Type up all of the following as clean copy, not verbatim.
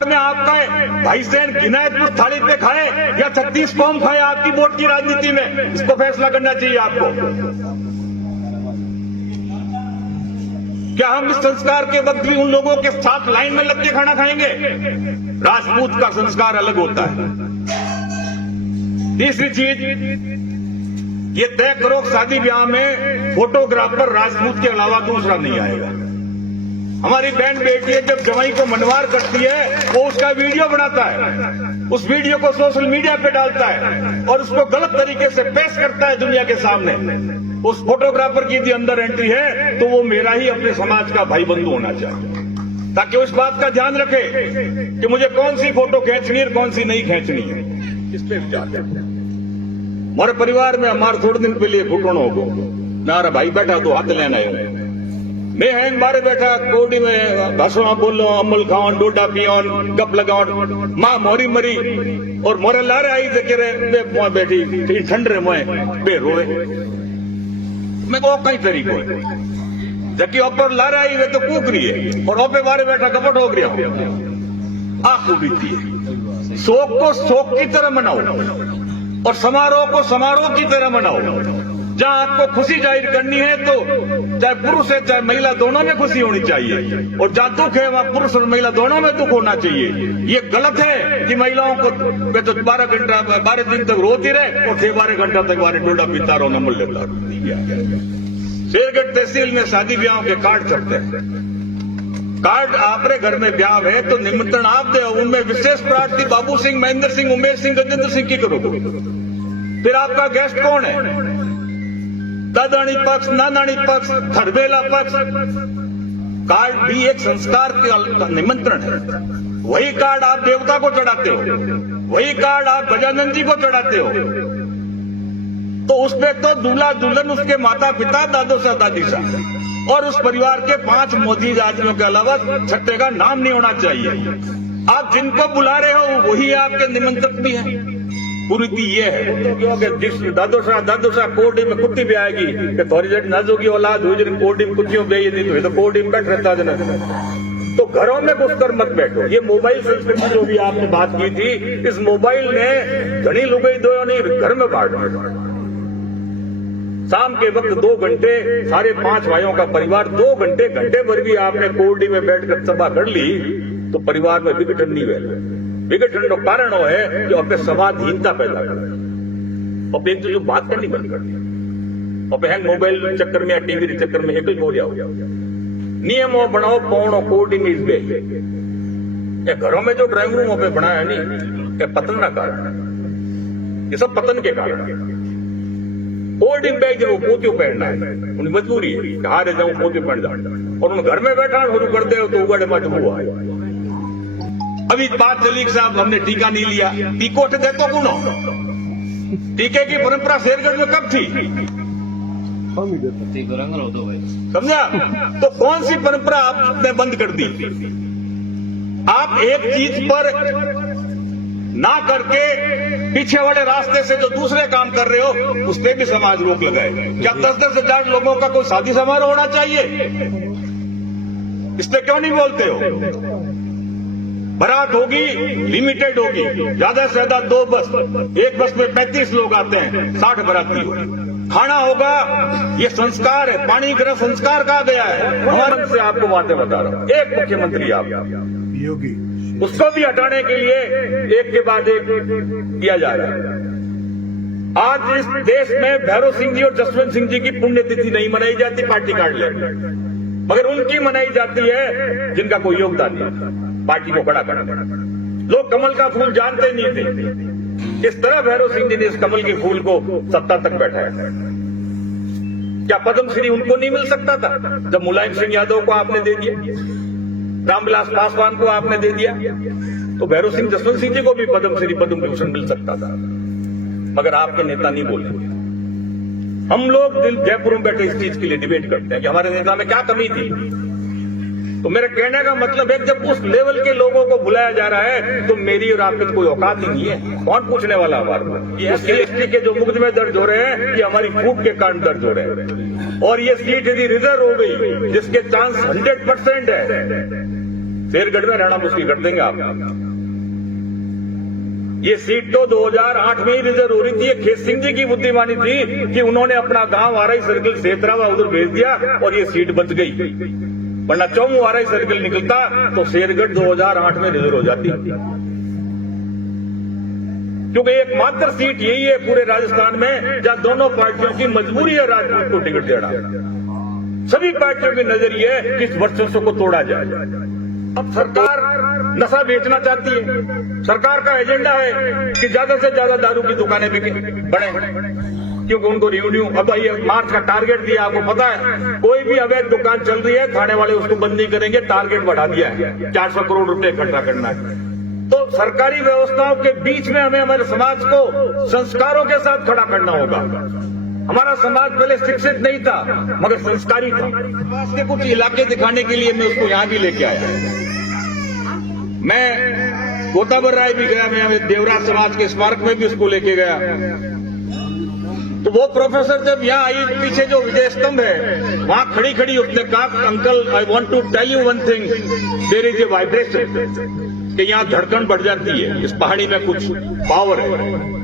में आपका भाई सैन गिनायतपुर थाली पे खाए या 36 कौम खाए आपकी वोट की राजनीति में, इसको फैसला करना चाहिए आपको। क्या हम इस संस्कार के वक्त भी उन लोगों के साथ लाइन में लग के खाना खाएंगे? राजपूत का संस्कार अलग होता है। तीसरी चीज, ये तय करो शादी ब्याह में फोटोग्राफर राजपूत के अलावा दूसरा नहीं आएगा। हमारी बहन बेटी जब जवाई को मनवार करती है वो उसका वीडियो बनाता है, उस वीडियो को सोशल मीडिया पे डालता है और उसको गलत तरीके से पेश करता है दुनिया के सामने। उस फोटोग्राफर की यदि अंदर एंट्री है तो वो मेरा ही अपने समाज का भाई बंधु होना चाहिए, ताकि उस बात का ध्यान रखे कि मुझे कौन सी फोटो खींचनी है कौन सी नहीं खींचनी है। इस पे विचार करते हैं। हमारे परिवार में हमारे थोड़े दिन पहले घुटन हो गो नारा भाई बैठा तो हाथ लेना है, मैं हैं बारे बैठा कोडी में भाषण बोलो, अमल खाओ, डोडा पियो, गप लगाओ, माँ मोरी मरी और मोरे लारे आई थे रे बे बैठी ठंड रे मोए बे रोए। मैं को कई तरीको जबकि ऊपर लारे आई वे तो कूक रही है और ओपे बारे बैठा कपट हो गया। आंख बीती है। शोक को शोक की तरह मनाओ और समारोह को समारोह की तरह मनाओ। जहां आपको खुशी जाहिर करनी है तो चाहे पुरुष है चाहे महिला दोनों में खुशी होनी चाहिए, और जहां दुख है वहां पुरुष और महिला दोनों में दुख होना चाहिए। ये गलत है कि महिलाओं को वे तो 12 दिन तक रोती रहे और 12 घंटा तक बारे डोडा पीता रहो, नंबर लेता रहो। शेरगढ़ तहसील में शादी ब्याह के कार्ड छपते हैं। कार्ड आपरे घर में ब्याह है तो निमंत्रण आप दे, उनमें विशेष प्रार्थी बाबू सिंह, महेंद्र सिंह, उमेश सिंह, गजेंद्र सिंह की करो। फिर आपका गेस्ट कौन है? दादानी पक्ष, नानानी पक्ष, खरबेला पक्ष। कार्ड भी एक संस्कार के निमंत्रण है। वही कार्ड आप देवता को चढ़ाते हो, वही कार्ड आप गजानंद जी को चढ़ाते हो, तो उसमें तो दूल्हा दुल्हन, उसके माता पिता, दादो सा दादी सा और उस परिवार के 5 मोदी आदमियों के अलावा छठे का नाम नहीं होना चाहिए। आप जिनको बुला रहे हो वही आपके निमंत्रक भी हैं। कुरीति ये है दादो शाह कोर्डी में कुत्ती भी आएगी कि थोड़ी जड़ी नाजुकी औलाद हुई जब कोर्डी में कुत्तियों बेई नहीं हुई तो कोर्डी में बैठ रहता जना। तो घरों में घुसकर मत बैठो। ये मोबाइल संस्कृति जो भी आपने बात की थी, इस मोबाइल ने घनी लुगई दो नहीं घर में बांट। शाम के वक्त 2 घंटे सारे 5 भाइयों का परिवार 2 घंटे भर भी आपने कोर्डी में बैठकर सभा कर ली तो परिवार में विघटन नहीं हुए। विघटन का कारण वो है जो अपने संवादहीनता पैदा कर, और एक जो बात करनी बंद कर दिया और हैंग मोबाइल चक्कर में या टीवी के चक्कर में एक ही हो जाओ। नियमों बनाओ पौनो कोडिंग इस बे या घरों में जो ड्राइंग रूम पे बनाया नहीं, पतन ना कारण, ये सब पतन के कारण। कोल्डिंग बैग जो पोतियों पहनना है उनकी मजबूरी है, हारे जाऊं पोतियों पहन जाओ और उन घर में बैठा शुरू कर दे तो उगड़े मत हुआ है। अभी बात चली कि साहब हमने टीका नहीं लिया, टीको तो देखो कुनो, टीके की परंपरा शेरगढ़ में कब थी? समझा? तो कौन सी परंपरा आपने बंद कर दी? आप एक चीज पर ना करके पीछे वाले रास्ते से जो दूसरे काम कर रहे हो उस पर भी समाज रोक लगाए। क्या 10-10 हजार लोगों का कोई शादी समारोह होना चाहिए? इस पे क्यों नहीं बोलते हो? बारात होगी, लिमिटेड होगी, ज्यादा से ज्यादा 2 बस, एक बस में 35 लोग आते हैं, 60 बाराती हो। खाना होगा, ये संस्कार है, पानी ग्रह संस्कार कहा गया है। हमारे से आपको बातें बता रहा हूं। एक मुख्यमंत्री आप योगी, उसको भी हटाने के लिए एक के बाद एक किया जा रहा है। आज इस देश में भैरव सिंह जी और जसवंत सिंह जी की पुण्यतिथि नहीं मनाई जाती, पार्टी कार्ड ले, मगर उनकी मनाई जाती है जिनका कोई योगदान नहीं पार्टी को खड़ा करना। लोग कमल का फूल जानते नहीं थे, इस तरह भैरव सिंह जी ने इस कमल के फूल को सत्ता तक बैठाया। क्या पद्म श्री उनको नहीं मिल सकता था जब मुलायम सिंह यादव को आपने दे दिया, रामविलास पासवान को आपने दे दिया? तो भैरव सिंह जसवंत सिंह जी को भी पद्म श्री पद्म भूषण मिल सकता था, मगर आपके नेता नहीं बोले। हम लोग जयपुर में बैठे इस चीज के लिए डिबेट करते हैं कि हमारे नेता में क्या कमी थी। तो मेरे कहने का मतलब है जब उस लेवल के लोगों को बुलाया जा रहा है तो मेरी और आपकी कोई औकात ही नहीं है। कौन पूछने वाला हमारे? ये SC के जो मुकदमे दर्ज हो रहे हैं ये हमारी फूट के कारण दर्ज हो रहे हैं, और ये सीट यदि रिजर्व हो गई जिसके चांस 100% है शेरगढ़ में रहना मुश्किल कर देंगे आप। ये सीट तो 2008 में ही रिजर्व हो रही थी। खेत सिंह जी की बुद्धिमानी थी कि उन्होंने अपना गांव आरई सर्किल सेतरावा उधर भेज दिया और ये सीट बच गई, वरना चौमू आरई सर्किल निकलता तो शेरगढ़ 2008 में रिजर्व हो जाती। क्योंकि एकमात्र सीट यही है पूरे राजस्थान में जहां दोनों पार्टियों की मजबूरी है राजपूत को टिकट देना। सभी पार्टियों की नजर ये है कि इस वर्चस्व को तोड़ा जाए। अब सरकार नशा बेचना चाहती है। सरकार का एजेंडा है कि ज्यादा से ज्यादा दारू की दुकानें बढ़े, क्योंकि उनको रेवेन्यू अब ये मार्च का टारगेट दिया। आपको पता है कोई भी अवैध दुकान चल रही है खाने वाले उसको बंद नहीं करेंगे, टारगेट बढ़ा दिया है, 400 करोड़ रुपए इकट्ठा करना है। तो सरकारी व्यवस्थाओं के बीच में हमें हमारे समाज को संस्कारों के साथ खड़ा करना होगा। हमारा समाज पहले शिक्षित नहीं था मगर संस्कारी था। समाज के कुछ इलाके दिखाने के लिए मैं उसको यहां भी लेके आया। मैं गोताबर राय भी गया, मैं देवराज समाज के स्मारक में भी उसको लेके गया। तो वो प्रोफेसर जब यहाँ आई, पीछे जो विजय स्तंभ है वहां खड़ी खड़ी उसने कहा, uncle I want to tell you one thing, there is a vibration, कि यहाँ धड़कन बढ़ जाती है, इस पहाड़ी में कुछ पावर है।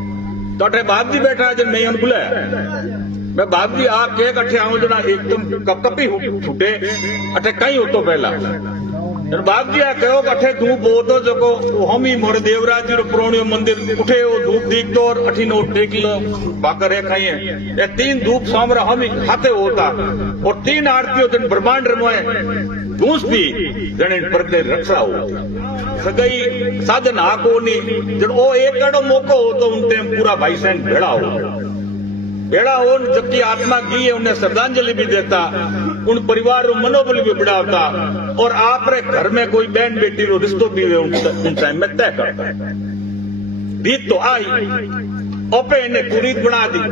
तो अठे बाप जी बैठा है, जब नहीं उन बुलाया मैं बाप जी आके अठे आऊं जना एकदम कपकपी छूटे अठे कहीं हो तो पहला बाप जी आ कहो अठे धूप हो तो जो हम ही मोर देवराज जी पुराणियों मंदिर उठे हो धूप दीख दो और 8 नोट टेक लो बाकर है खाई ये 3 धूप सामरा हम ही खाते होता और 3 आरतियों दिन ब्रह्मांड रमोए गूंजती जने परते रक्षा हो सगई साधन आको नहीं जब वो एक अड़ो मौको हो तो उनते पूरा भाई सैन भेड़ा हो जबकि आत्मा की है उन्हें श्रद्धांजलि भी देता, उन परिवार को मनोबल भी बढ़ाता और आप रे घर में कोई बहन बेटी रो रिश्तो भी उन टाइम में तय करता है। रीत तो आई ओपे इन्हें कुरीत बना दी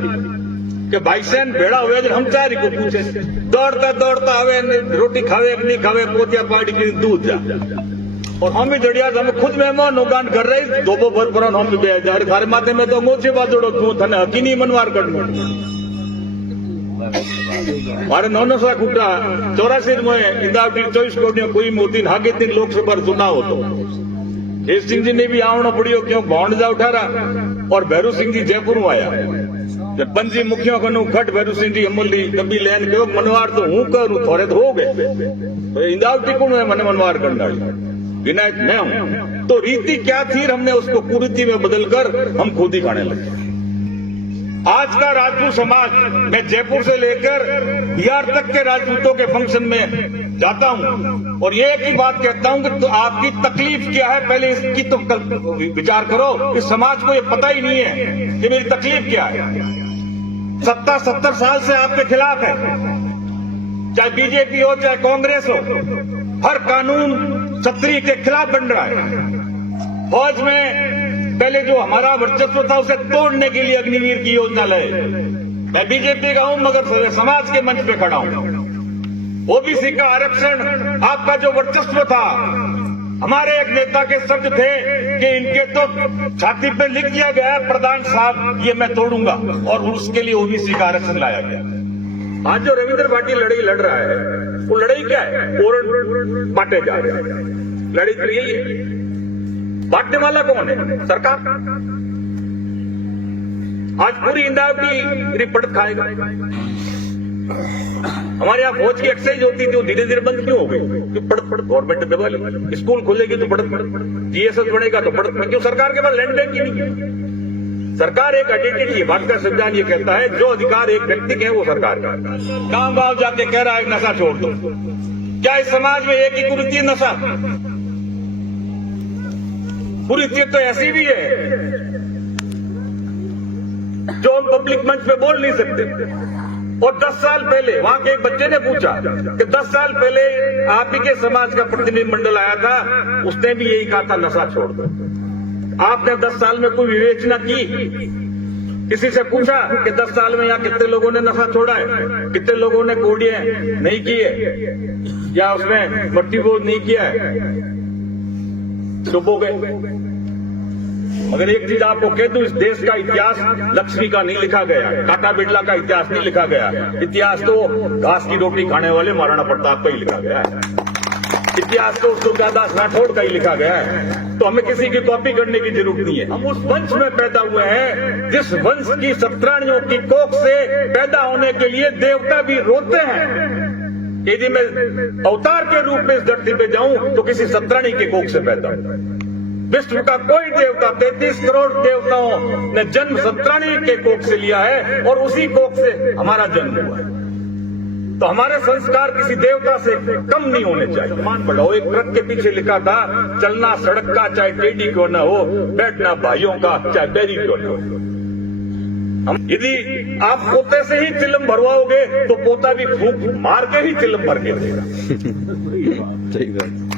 कि भाई सैन भेड़ा हुए हम चारी को पूछे दौड़ता दौड़ता आवे रोटी खावे नहीं खावे पोतिया पाड़ी की दूध जा और हम भी जड़िया हम खुद मेहमान होगान कर रहे दोबो भर पर हम भी बेजार थारे माथे में तो मोचे बादड़ो तू थने हकीनी मनवार करनो मारे 900 खुटा 84 में इंदावटी 24 कोटियों कोई मोती हागे 3 लोकसभा चुनाव हो तो केश सिंह जी ने भी आवना पड़ियो क्यों भावण जा उठा रहा और भैरू सिंह जी जयपुर आया जब पंजी मुखियों को घट भैरू सिंह जी अमली डब्बी लैन के मनवार तो हूं करूं थोड़े तो हो गए तो इंदावटी को मैंने मनवार करना विनायक मैं हूं। तो रीति क्या थी हमने उसको कुरीति में बदलकर हम खुद ही खाने लगे। आज का राजपूत समाज मैं जयपुर से लेकर बिहार तक के राजपूतों के फंक्शन में जाता हूं और ये एक ही बात कहता हूं कि तो आपकी तकलीफ क्या है पहले इसकी तो विचार करो। इस समाज को ये पता ही नहीं है कि मेरी तकलीफ क्या है। 70 साल से आपके खिलाफ है, चाहे बीजेपी हो चाहे कांग्रेस हो, हर कानून क्षत्रिय के खिलाफ बन रहा है। फौज में पहले जो हमारा वर्चस्व था उसे तोड़ने के लिए अग्निवीर की योजना लाए। मैं बीजेपी का हूं मगर समाज के मंच पे खड़ा हूं। ओबीसी का आरक्षण आपका जो वर्चस्व था, हमारे एक नेता के शब्द थे कि इनके तो छाती पे लिख दिया गया प्रधान साहब ये मैं तोड़ूंगा और उसके लिए ओबीसी का आरक्षण लाया गया। आज जो रविंद्र पाटिल लड़ाई लड़ रहा है वो लड़ाई क्या है? पोरण बांटे जा रहे हैं। लड़ाई तो यही है। बांटने वाला कौन है? सरकार। आज पूरी इंदावटी रिपट खाएगा। हमारे यहाँ फौज की एक्सरसाइज होती थी वो धीरे धीरे बंद क्यों हो गई? क्यों पढ़ गवर्नमेंट दबा ली। स्कूल खुलेगी तो पढ़ जीएसएस बनेगा तो पढ़ क्यों? सरकार के पास लैंड बैंक ही नहीं है। सरकार एक आइडेंटिटी है। भारत का संविधान ये कहता है जो अधिकार एक व्यक्ति के है वो सरकार का। गांव गांव जाके कह रहा है नशा छोड़ दो। क्या इस समाज में एक ही कुरीति है नशा? कुरीति तो ऐसी भी है जो हम पब्लिक मंच पे बोल नहीं सकते। और 10 साल पहले वहां के एक बच्चे ने पूछा कि 10 साल पहले आप ही के समाज का प्रतिनिधिमंडल आया था, उसने भी यही कहा था नशा छोड़ दो। आपने 10 साल में कोई विवेचना की? किसी से पूछा कि 10 साल में यहाँ कितने लोगों ने नशा छोड़ा है, कितने लोगों ने कोडियां नहीं की है या उसमें मट्टी बोझ नहीं किया है? चुप हो गए। मगर एक चीज आपको कह दूं, इस देश का इतिहास लक्ष्मी का नहीं लिखा गया, टाटा बिरला का इतिहास नहीं लिखा गया। इतिहास तो घास की रोटी खाने वाले महाराणा प्रताप का ही लिखा गया है। इतिहास तो दुर्गादास राठौड़ का ही लिखा गया है, तो हमें किसी की कॉपी करने की जरूरत नहीं है। हम उस वंश में पैदा हुए हैं जिस वंश की सत्राणियों की कोख से पैदा होने के लिए देवता भी रोते हैं कि यदि मैं अवतार के रूप में इस धरती पे जाऊं तो किसी सत्राणी के कोख से पैदा हूं। विश्व का कोई देवता 33 करोड़ देवताओं ने जन्म सत्राणी के कोख से लिया है और उसी कोख से हमारा जन्म हुआ है। तो हमारे संस्कार किसी देवता से कम नहीं होने चाहिए। मान बढ़ाओ, एक ट्रक के पीछे लिखा था चलना सड़क का चाहे टेढ़ी क्यों न हो, बैठना भाइयों का चाहे बैरी क्यों न हो। यदि आप पोते से ही चिलम भरवाओगे तो पोता भी फूंक मार के ही चिलम भर के देगा।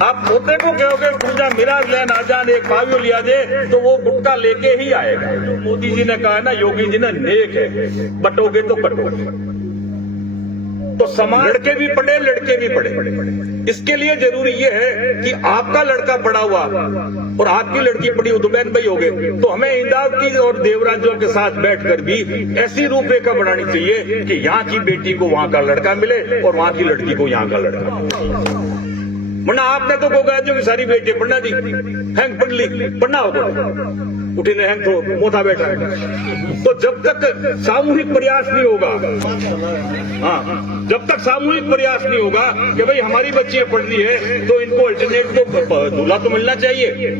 आप पोते को कहोगे पूजा मेरा लेन आ जान एक पावियो लिया दे तो वो गुटका लेके ही आएगा। मोदी जी ने कहा है ना, योगी जी ने, नेक है बटोगे तो कटोगे। तो समाज लड़के भी पढ़े लड़के भी पढ़े। इसके लिए जरूरी ये है कि आपका लड़का पढ़ा हुआ और आपकी लड़की पढ़ी हो तो बहन भाई हो गए, तो हमें इंदावती और देवराजों के साथ बैठकर भी ऐसी रूपरेखा बनानी चाहिए कि यहाँ की बेटी को वहां का लड़का मिले और वहां की लड़की को यहाँ का लड़का। वरना आपने तो गोगाजों की सारी बेटी पढ़ना दी, हैंग पढ़ ली, पढ़ना होगा उठी ने हैंग तो मोथा बैठा है। तो जब तक सामूहिक प्रयास नहीं होगा, हाँ, जब तक सामूहिक प्रयास नहीं होगा कि भाई हमारी बच्चियां पढ़ रही है तो इनको अल्टरनेट तो दूल्हा तो मिलना चाहिए।